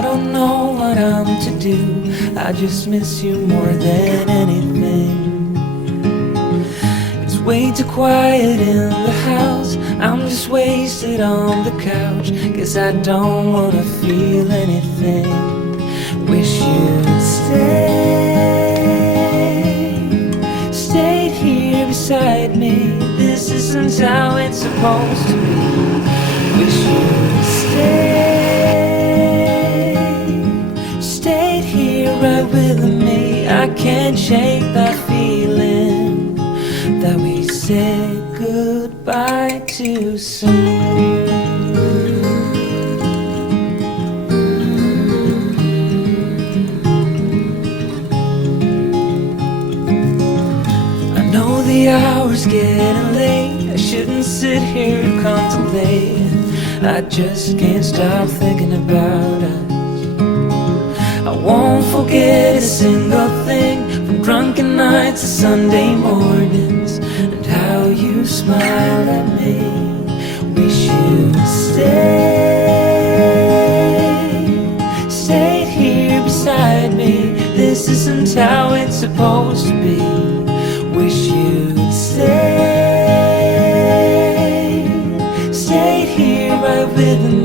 I don't know what I'm to do. I just miss you more than anything. It's way too quiet in the house. I'm just wasted on the couch. Guess I don't wanna feel anything. Wish you'd stayed here beside me. This isn't how it's supposed to be. Wish you'd stayed here right with me. I can't shake that feeling that we said goodbye too soon. I know the hour's getting late. I shouldn't sit here and contemplate. I just can't stop thinking about us. I won't forget a single thing, from drunken nights to Sunday mornings, and how you smile at me. Wish you'd stayed here beside me. This isn't how it's supposed to be. Wish you'd stayed here right with me.